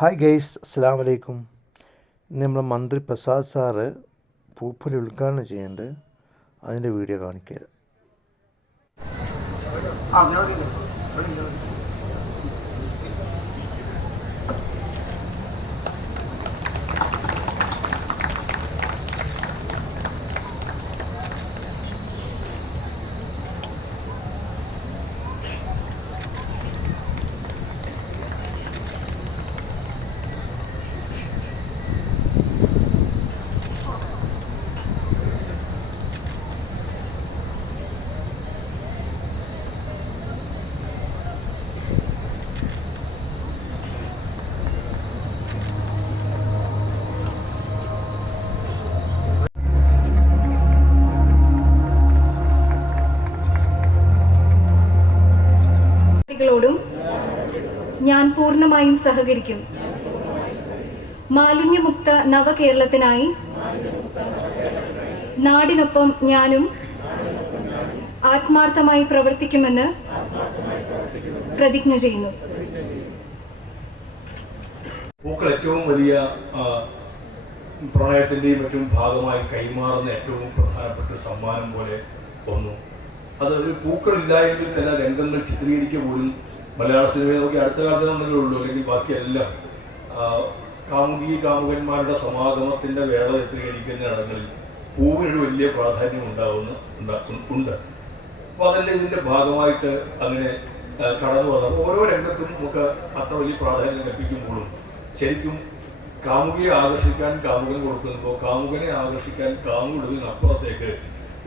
Hi guys, അസ്സലാം വലൈക്കും. ഇന്ന് നമ്മുടെ മന്ത്രി പ്രസാദ് സാറ് പൂപ്പൊലി ഉദ്ഘാടനം ചെയ്യുന്നുണ്ട്. അതിൻ്റെ വീഡിയോ കാണിക്കുക. ോടും ഞാൻ പൂർണ്ണമായും സഹകരിക്കും. മാലിന്യമുക്ത നവകേരളത്തിനായി നാടിനൊപ്പം ഞാനും ആത്മാർത്ഥമായി പ്രവർത്തിക്കുമെന്ന് പ്രതിജ്ഞ ചെയ്യുന്നു. പൂക്കൾ ഏറ്റവും വലിയ പ്രണയത്തിൻ്റെയും മറ്റും ഭാഗമായി കൈമാറുന്ന ഏറ്റവും പ്രധാനപ്പെട്ട ഒരു സമ്മാനം പോലെ ഒന്നു. അത് ഒരു പൂക്കളില്ല എങ്കിൽ ചില രംഗങ്ങൾ ചിത്രീകരിക്കുക പോലും മലയാള സിനിമയെ നോക്കി അടുത്ത കാലത്ത് നമ്മളേ ഉള്ളൂ. അല്ലെങ്കിൽ ബാക്കിയെല്ലാം കാമുകന്മാരുടെ സമാഗമത്തിൻ്റെ വേള ചിത്രീകരിക്കുന്ന ഇടങ്ങളിൽ പൂവിനൊരു വലിയ പ്രാധാന്യം ഉണ്ട്. അപ്പോൾ അതല്ലേ ഇതിൻ്റെ ഭാഗമായിട്ട് അങ്ങനെ കടന്നു വന്നത്. ഓരോ രംഗത്തും നമുക്ക് അത്ര വലിയ പ്രാധാന്യം കൽപ്പിക്കുമ്പോഴും ശരിക്കും കാമുകിയെ ആകർഷിക്കാൻ കാമുകൻ കൊടുക്കുന്നതോ കാമുകനെ ആകർഷിക്കാൻ കാമുകിടുന്നതിനപ്പുറത്തേക്ക്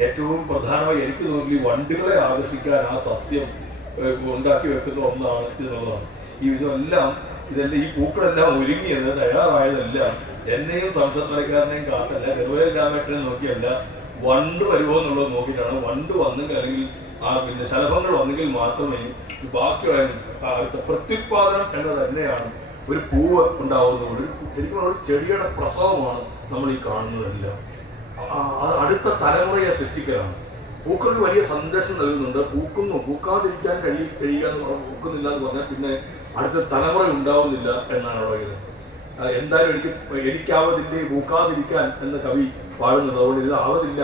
ഏറ്റവും പ്രധാനമായി എനിക്ക് തോന്നി വണ്ടുകളെ ആകർഷിക്കാൻ ആ സസ്യം ഉണ്ടാക്കി വെക്കുന്ന ഒന്നാണ് എന്നുള്ളതാണ്. ഇതെല്ലാം ഈ പൂക്കളെല്ലാം ഒരുങ്ങിയത് തയ്യാറായതെല്ലാം എന്നെയും സംസ്ഥാനക്കാരനെയും കാത്തല്ല, ഗർഭയില്ലാമേട്ടനെ നോക്കിയല്ല, വണ്ട് വരുമോ എന്നുള്ളത് നോക്കിയിട്ടാണ്. വണ്ട് വന്നെങ്കിൽ അല്ലെങ്കിൽ പിന്നെ ശലഭങ്ങൾ വന്നെങ്കിൽ മാത്രമേ ബാക്കിയുള്ള പ്രത്യുത്പാദനം എന്നത് തന്നെയാണ് ഒരു പൂവ് ഉണ്ടാവുന്നത്. ശരിക്കും ഒരു ചെടിയുടെ പ്രസവമാണ് നമ്മൾ ഈ കാണുന്നതെല്ലാം. അടുത്ത തലമുറയെ സൃഷ്ടിക്കലാണ്. പൂക്കൾക്ക് വലിയ സന്ദേശം നൽകുന്നുണ്ട്. പൂക്കാതിരിക്കാൻ കഴിയുക എന്ന് പറഞ്ഞാൽ പൂക്കുന്നില്ല എന്ന് പറഞ്ഞാൽ പിന്നെ അടുത്ത തലമുറ ഉണ്ടാവുന്നില്ല എന്നാണ് പറയുന്നത്. എന്തായാലും എനിക്കാവതില്ലേ പൂക്കാതിരിക്കാൻ എന്ന് കവി പാടുന്നുണ്ട്. അതുകൊണ്ട് ഇത് ആവതില്ല,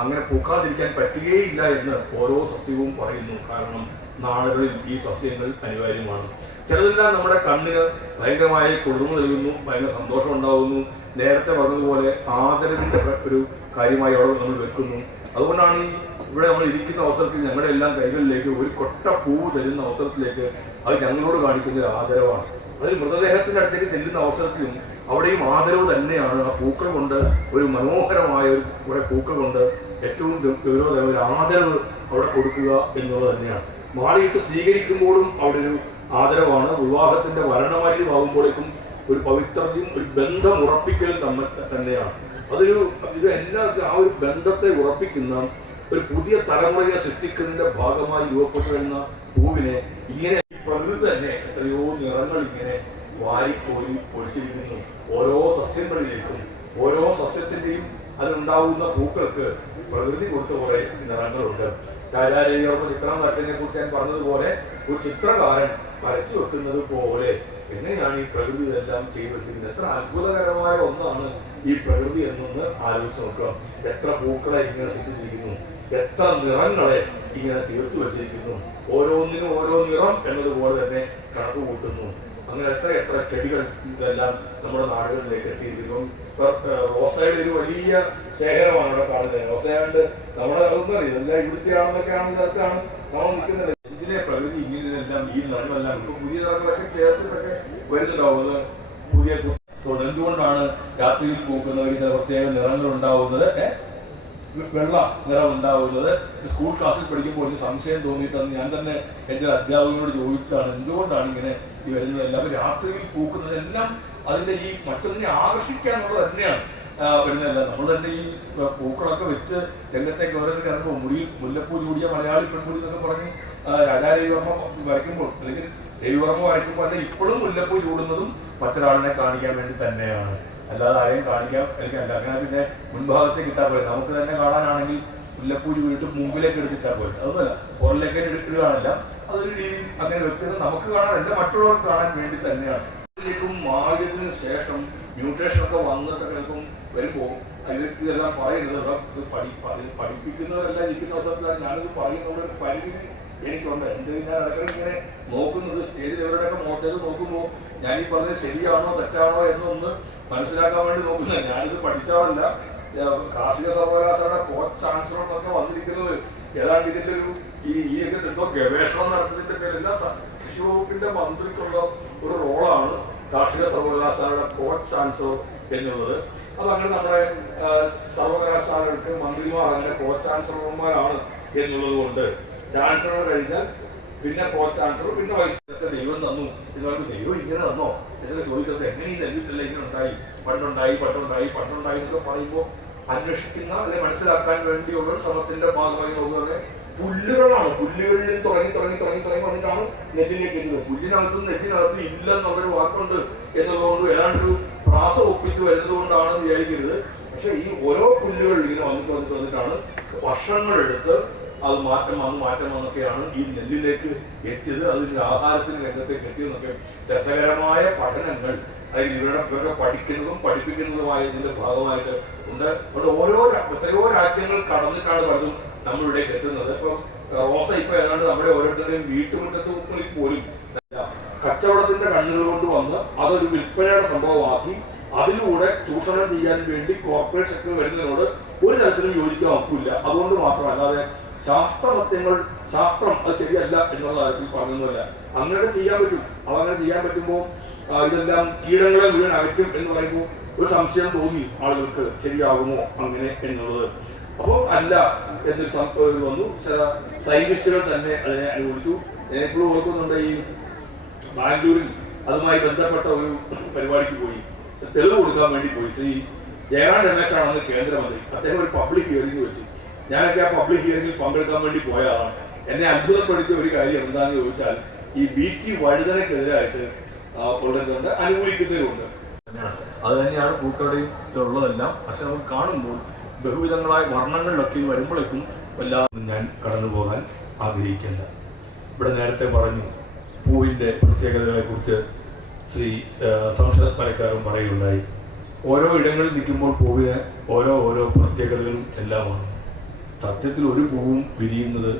അങ്ങനെ പൂക്കാതിരിക്കാൻ പറ്റുകയില്ല എന്ന് ഓരോ സസ്യവും പറയുന്നു. കാരണം നാടുകളിൽ ഈ സസ്യങ്ങൾ അനിവാര്യമാണ്. ചിലതെല്ലാം നമ്മുടെ കണ്ണിന് ഭയങ്കരമായ കുളിർമ നൽകുന്നു, ഭയങ്കര സന്തോഷം ഉണ്ടാകുന്നു. നേരത്തെ പറഞ്ഞതുപോലെ ആദരവിൻ്റെ ഒരു കാര്യമായി അവിടെ നമ്മൾ വെക്കുന്നു. അതുകൊണ്ടാണ് ഇവിടെ നമ്മൾ ഇരിക്കുന്ന അവസരത്തിൽ ഞങ്ങളുടെ എല്ലാം കൈകളിലേക്ക് ഒരു കൊട്ട പൂവ് തരുന്ന അവസരത്തിലേക്ക് അത് ഞങ്ങളോട് കാണിക്കുന്ന ഒരു ആദരവാണ്. അതിൽ മൃതദേഹത്തിൻ്റെ അടുത്തേക്ക് ചെല്ലുന്ന അവസരത്തിലും അവിടെയും ആദരവ് തന്നെയാണ്. ആ പൂക്കൾ കൊണ്ട് ഒരു മനോഹരമായ കുറെ പൂക്കൾ കൊണ്ട് ഏറ്റവും ഗൗരവതരം ഒരു ആദരവ് അവിടെ കൊടുക്കുക എന്നുള്ളത് തന്നെയാണ്. മാലയിട്ട് സ്വീകരിക്കുമ്പോഴും അവിടെ ഒരു ആദരവാണ്. വിവാഹത്തിൻ്റെ വരണമാര്യമാകുമ്പോഴേക്കും ഒരു പവിത്രതയും ഒരു ബന്ധം ഉറപ്പിക്കലും തന്നെയാണ്. ഇത് എല്ലാവർക്കും ആ ഒരു ബന്ധത്തെ ഉറപ്പിക്കുന്ന ഒരു പുതിയ തലമുറയെ സൃഷ്ടിക്കുന്നതിന്റെ ഭാഗമായി രൂപപ്പെട്ടു വരുന്ന പൂവിനെ ഇങ്ങനെ പ്രകൃതി തന്നെ എത്രയോ നിറങ്ങൾ ഇങ്ങനെ വാരിക്കോരി ഒഴിച്ചിരിക്കുന്നു. ഓരോ സസ്യങ്ങളിലേക്കും ഓരോ സസ്യത്തിന്റെയും അതിനുണ്ടാവുന്ന പൂക്കൾക്ക് പ്രകൃതി കൊടുത്ത കുറെ നിറങ്ങളുണ്ട്. രാജാരവിവർമ്മ ചിത്രം വരച്ചതിനെ കുറിച്ച് ഞാൻ പറഞ്ഞതുപോലെ ഒരു ചിത്രകാരൻ വരച്ചു വെക്കുന്നത് പോലെ എങ്ങനെയാണ് ഈ പ്രകൃതി ഇതെല്ലാം ചെയ്തു വെച്ചിരിക്കുന്നത്. എത്ര അത്ഭുതകരമായ ഒന്നാണ് ഈ പ്രകൃതി എന്നൊന്ന് ആലോചിച്ച് നോക്കുക. എത്ര പൂക്കളെ ഇങ്ങനെ സൃഷ്ടിച്ചിരിക്കുന്നു, എത്ര നിറങ്ങളെ ഇങ്ങനെ തീർത്തു വെച്ചിരിക്കുന്നു. ഓരോന്നിനും ഓരോ നിറം എന്നതുപോലെ തന്നെ കണക്ക് കൂട്ടുന്നു. അങ്ങനെ എത്ര ചെടികൾ ഇതെല്ലാം നമ്മുടെ നാടുകളിലേക്ക് എത്തിയിരിക്കുന്നു. റോസയുടെ ഒരു വലിയ ശേഖരമാണ് ഇവിടെ കാണുന്നത്. റോസയാണ്ട് നമ്മുടെ അതൊന്നും അറിയാം, എല്ലാം ഇവിടുത്തെയാണെന്നൊക്കെയാണ് സ്ഥലത്താണ് നമ്മൾ നിൽക്കുന്നത്. ഇതിലെ പ്രകൃതി ഇങ്ങനെല്ലാം ഈ നിറങ്ങളെല്ലാം പുതിയ നിറങ്ങളൊക്കെ ചേർത്തിട്ടൊക്കെ വരുന്നുണ്ടാവുന്നത്. പുതിയ എന്തുകൊണ്ടാണ് രാത്രിയിൽ പൂക്കുന്നവർ ചില പ്രത്യേക നിറങ്ങൾ ഉണ്ടാവുന്നത്, വെള്ള നിറം ഉണ്ടാവുന്നത്? സ്കൂൾ ക്ലാസ്സിൽ പഠിക്കുമ്പോൾ ഒരു സംശയം തോന്നിയിട്ടാണ് ഞാൻ തന്നെ എൻ്റെ അധ്യാപകനോട് ചോദിച്ചതാണ് എന്തുകൊണ്ടാണ് ഇങ്ങനെ ഈ വരുന്നതെല്ലാം. അപ്പോൾ രാത്രിയിൽ പൂക്കുന്നതെല്ലാം അതിൻ്റെ ഈ മറ്റൊന്നിനെ ആകർഷിക്കാനുള്ളത് തന്നെയാണ് വരുന്നതല്ല. നമ്മൾ തന്നെ ഈ പൂക്കളൊക്കെ വെച്ച് രംഗത്തേക്ക് ഓരോരുത്തർ ഇറങ്ങുമ്പോൾ മുല്ലപ്പൂ ചൂടിയ മലയാളി പെൺകുടി എന്നൊക്കെ പറഞ്ഞ് രവിവർമ്മ വരയ്ക്കുമ്പോൾ അല്ലെങ്കിൽ രവിവർമ്മ വരയ്ക്കുമ്പോൾ അല്ല ഇപ്പോഴും മുല്ലപ്പൂ ചൂടുന്നതും മറ്റൊരാളിനെ കാണിക്കാൻ വേണ്ടി തന്നെയാണ്, അല്ലാതെ ആരെയും കാണിക്കാൻ എനിക്കല്ല. അങ്ങനെ പിന്നെ മുൻഭാഗത്തേക്ക് ഇട്ടാൽ പോലെ നമുക്ക് തന്നെ കാണാനാണെങ്കിൽ മുല്ലപ്പൂ ചൂടിയിട്ട് മുമ്പിലേക്ക് എടുത്തിട്ടാൽ പോലെ അതൊന്നുമല്ല, പുറകിലേക്ക് ഇടുകയാണല്ല. അതൊരു രീതി അങ്ങനെ വെക്കുന്നത് നമുക്ക് കാണാനല്ല, മറ്റുള്ളവർക്ക് കാണാൻ വേണ്ടി തന്നെയാണ്. ും മാറിയതിനു ശേഷം മ്യൂട്ടേഷനൊക്കെ വന്നിട്ടൊക്കെ ചിലപ്പം വരുമ്പോൾ അതിലേക്ക് ഇതെല്ലാം പറയുന്നത് പഠിപ്പിക്കുന്നവരെല്ലാം ഇരിക്കുന്ന അവസരത്തിലാണ് ഞാനിത് പറയുന്നവരുടെ പരിമിതി എനിക്കുണ്ട്. ഞാൻ ഇടയ്ക്കിടെ ഇങ്ങനെ നോക്കുന്നത് സ്റ്റേജിൽ ഇവരുടെയൊക്കെ മുഖത്തേക്ക് നോക്കുമ്പോൾ ഞാൻ ഈ പറഞ്ഞത് ശരിയാണോ തെറ്റാണോ എന്നൊന്ന് മനസ്സിലാക്കാൻ വേണ്ടി നോക്കുന്നത്. ഞാനിത് പഠിച്ചാറില്ല. കാർഷിക സർവകലാശാലയുടെ പോസ്റ്റ് ചാൻസലറൊക്കെ വന്നിരിക്കുന്നത് ഏതാണ്ട് ഇതിൻ്റെ ഈയൊക്കെ എന്തോ ഗവേഷണം നടത്തുന്നതിൻ്റെ പേരില്ല, കൃഷി വകുപ്പിന്റെ മന്ത്രിക്കുള്ള ഒരു റോളാണ് കാർഷിക സർവകലാശാലയുടെ പോസ്റ്റ് ചാൻസലർ എന്നുള്ളത്. അതങ്ങനെ നമ്മുടെ സർവകലാശാലകൾക്ക് മന്ത്രിമാർ അങ്ങനെ പോസ്റ്റ് ചാൻസലർമാരാണ് എന്നുള്ളത് കൊണ്ട് ചാൻസലർ കഴിഞ്ഞാൽ പിന്നെ പോസ്റ്റ് ചാൻസലർ, പിന്നെ വൈസ് ദൈവം തന്നു എന്ന് പറയുമ്പോൾ ദൈവം ഇങ്ങനെ തന്നോ എന്നൊക്കെ ചോദിക്കുന്നത് എങ്ങനെ ഈ നെല്ലിട്ടില്ല ഇങ്ങനെ ഉണ്ടായി, പണ്ടുണ്ടായി എന്നൊക്കെ പറയുമ്പോൾ അന്വേഷിക്കുന്ന അല്ലെങ്കിൽ മനസ്സിലാക്കാൻ വേണ്ടിയുള്ള ശ്രമത്തിന്റെ ഭാഗമായി നോക്കുന്നത് പുല്ലുകളാണ്. പുല്ലുകളിൽ തുടങ്ങി വന്നിട്ടാണ് നെല്ലിലേക്ക് എത്തുന്നത്. പുല്ലിനകത്തും നെല്ലിനകത്തും ഇല്ലെന്നുള്ളൊരു വാക്കുണ്ട് എന്നുള്ളതുകൊണ്ട് ഏതാണ്ടൊരു പ്രാസ ഒപ്പിച്ച് വരുന്നത് കൊണ്ടാണ് വിചാരിക്കരുത്. പക്ഷെ ഈ ഓരോ പുല്ലുകൾ ഇങ്ങനെ വന്നിട്ടാണ് വർഷങ്ങളെടുത്ത് അത് മാറ്റം വന്നൊക്കെയാണ് ഈ നെല്ലിലേക്ക് എത്തിയത്. അതിൻ്റെ ആഹാരത്തിന് രംഗത്തേക്ക് എത്തിയതെന്നൊക്കെ രസകരമായ പഠനങ്ങൾ അല്ലെങ്കിൽ ഇവരുടെ പഠിക്കുന്നതും പഠിപ്പിക്കുന്നതുമായ ഇതിന്റെ ഭാഗമായിട്ട് ഉണ്ട്. അതുകൊണ്ട് എത്രയോ രാജ്യങ്ങൾ കടന്നിട്ടാണ് പലതും നമ്മളിവിടേക്ക് എത്തുന്നത്. ഇപ്പം റോസ ഇപ്പൊ ഏതാണ്ട് നമ്മുടെ ഓരോരുത്തരുടെയും വീട്ടുമുറ്റത്തുകളിൽ പോലും കച്ചവടത്തിന്റെ കണ്ണുകൾ കൊണ്ട് വന്ന് അതൊരു വിൽപ്പനയുടെ സംഭവമാക്കി അതിലൂടെ ചൂഷണം ചെയ്യാൻ വേണ്ടി കോർപ്പറേറ്റ് സെക്ടർ വരുന്നതിനോട് ഒരു തരത്തിലും യോജിക്കാൻ ഒക്കില്ല. അതുകൊണ്ട് മാത്രമല്ലാതെ ശാസ്ത്രം അത് ശരിയല്ല എന്നുള്ള കാര്യത്തിൽ പറഞ്ഞൊന്നുമല്ല. അങ്ങനെ ചെയ്യാൻ പറ്റും. അതങ്ങനെ ചെയ്യാൻ പറ്റുമ്പോൾ ഇതെല്ലാം കീടങ്ങളെ മുഴുവൻ അകറ്റും എന്ന് പറയുമ്പോൾ ഒരു സംശയം തോന്നി ആളുകൾക്ക്, ശരിയാകുമോ അങ്ങനെ എന്നുള്ളത്. അപ്പോൾ അല്ല എന്നൊരു വന്നു. ചില സയന്റിസ്റ്റുകൾ തന്നെ അതിനെ അനുകൂലിച്ചു. ഞാൻ എപ്പോഴും ഓർക്കുന്നുണ്ട്, ഈ ബാംഗ്ലൂരിൽ അതുമായി ബന്ധപ്പെട്ട ഒരു പരിപാടിക്ക് പോയി, തെളിവ് കൊടുക്കാൻ വേണ്ടി പോയി. ശ്രീ ജയറാം രമേശാണെന്ന് കേന്ദ്രമന്ത്രി. അദ്ദേഹം ഒരു പബ്ലിക് ഹിയറിംഗ് വെച്ചു. ഞാനൊക്കെ ആ പബ്ലിക് ഹിയറിംഗിൽ പങ്കെടുക്കാൻ വേണ്ടി പോയ ആളാണ്. എന്നെ അത്ഭുതപ്പെടുത്തിയ ഒരു കാര്യം എന്താണെന്ന് ചോദിച്ചാൽ, ഈ BT വഴുതനക്കെതിരായിട്ട് പൊള്ളലുണ്ട്, അനുകൂലിക്കുന്നതിലുണ്ട്. അത് തന്നെയാണ് പൂക്കടയിലുള്ളതെല്ലാം. പക്ഷെ നമുക്ക് കാണുമ്പോൾ ബഹുവിധങ്ങളായ വർണ്ണങ്ങളിലൊക്കെ ഇത് വരുമ്പോഴേക്കും വല്ലാതെ ഞാൻ കടന്നു പോകാൻ ആഗ്രഹിക്കേണ്ട. ഇവിടെ നേരത്തെ പറഞ്ഞു പൂവിൻ്റെ പ്രത്യേകതകളെക്കുറിച്ച് ശ്രീ സംശത് പരക്കാരൻ പറയുകയുണ്ടായി. ഓരോ ഇടങ്ങളിൽ നിൽക്കുമ്പോൾ പൂവിന് ഓരോ പ്രത്യേകതകളും എല്ലാമാണ്. സത്യത്തിൽ ഒരു പൂവും വിരിയുന്നത്